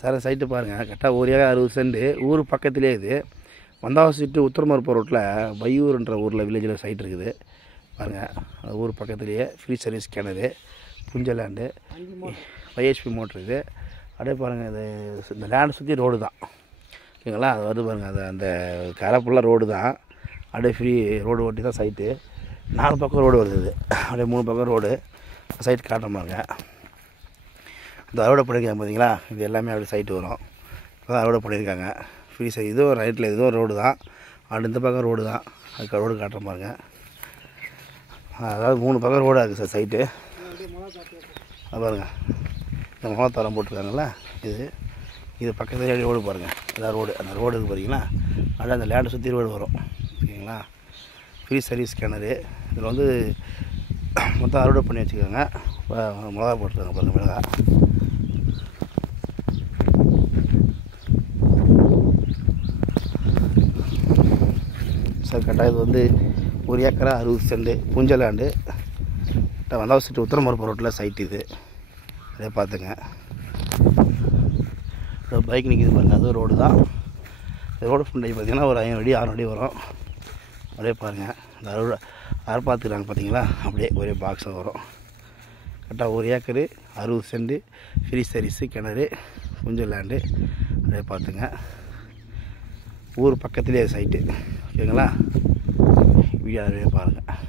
Sir site பாருங்கள், கரெக்டாக ஒரு ஏக்கர் 60 சென்ட். ஊர் பக்கத்துலேயே இது. வந்தாவசி டு உத்தரமருப்பூர் ரோட்டில் பையூர்ன்ற ஊரில் வில்லேஜில் சைட் இருக்குது பாருங்கள். ஊர் பக்கத்துலேயே ஃப்ரீ சர்வீஸ் கிணறு, புஞ்ச லேண்டு, 5 HP மோட்ரு இது. அப்படியே பாருங்கள், இது இந்த லேண்டை சுற்றி ரோடு தான் ஓகேங்களா. அது வந்து பாருங்கள், அது அந்த கரை ஃபுல்லாக ரோடு தான். அப்படியே ஃப்ரீ ரோடு ஓட்டி தான் சைட்டு. 4 பக்கம் ரோடு வருது. இது அப்படியே 3 பக்கம் ரோடு சைட் காட்டுற பாருங்க. இந்த அறுவடை பண்ணியிருக்காங்க பார்த்தீங்களா, இது எல்லாமே அப்படி சைட்டு வரும். இப்போ தான் அறுவடை பண்ணியிருக்காங்க. ஃப்ரீ சைட் இதுவும் ரைட்டில் இதுவும் ரோடு தான். அப்படி இந்த பக்கம் ரோடு தான். அதுக்கு ரோடு காட்டுற பாருங்க. அதாவது 3 பக்கம் ரோடாக இருக்குது சார் சைட்டு. அது பாருங்கள், இந்த முகத்தாரம் போட்டிருக்காங்கல்ல, இது பக்கத்துலேயே ரோடு பாருங்கள். அதான் ரோடு, அந்த ரோடு இருக்குது பார்த்தீங்களா. அதில் அந்த லேண்டை சுற்றி ரோடு வரும் ஓகேங்களா. ஃப்ரீ சர்வீஸ் கிணறு. இதில் வந்து மொத்தம் அறுவடை பண்ணி வச்சுக்கோங்க. மிளகா போட்டுருக்காங்க பாருங்கள், மிளகா. சார் கரெக்டாக இது வந்து 1 ஏக்கர் 60 சென்ட் புஞ்ச லேண்டு. வந்தாவசி டு உத்தரமருப்பூர் ரோட்டில் சைட் இது. அதே பார்த்துங்க, பைக் நிற்கிது பாருங்கள், அதுவும் ரோடு தான். இந்த ரோடு ஃபுண்டை பார்த்திங்கன்னா ஒரு 500 அடி 600 அடி வரும். அப்படியே பாருங்கள், இந்த அறுவடை பார்த்துக்கிறாங்க பார்த்தீங்களா, அப்படியே ஒரே பாக்ஸாக வரும். கரெக்டாக 1 ஏக்கர் 60 சென்ட் ஃப்ரீ சர்வீஸு கிணறு, புஞ்ச லேண்டு. அப்படியே பார்த்துங்க, ஊர் பக்கத்துலேயே சைட்டு ஓகேங்களா. வீடியோ பாருங்கள்.